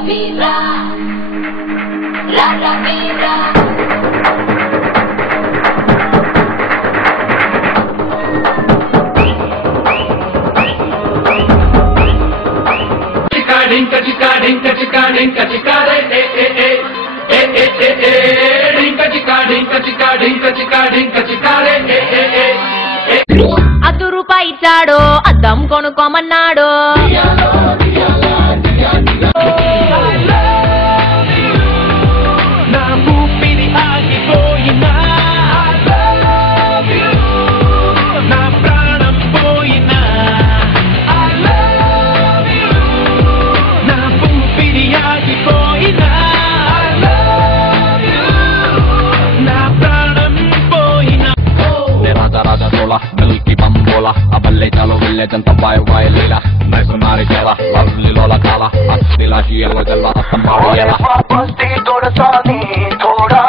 vida, la vida. Dinka chika dinka chika dinka chika re dinka chika dinka chika dinka chika dinka chika re అద్దు రూపాయి ఇచ్చాడో అద్దం కొనుక్కోమన్నాడో నా ఊపిరి ఆగిపోయినా నా ప్రాణం పోయినా నా ఊపిరి ఆగిపోయినా నా ప్రాణం పోయినా రాజా రాజా తోలా మిల్కి బంబోలా అబల్లే చాలో వెళ్ళే జంత బాయ్ బాయ్ లీలా मैं सुनारी चला लवली लोला काला असली लाशी अलग जल्ला संभालिया थोड़ा सा नहीं थोड़ा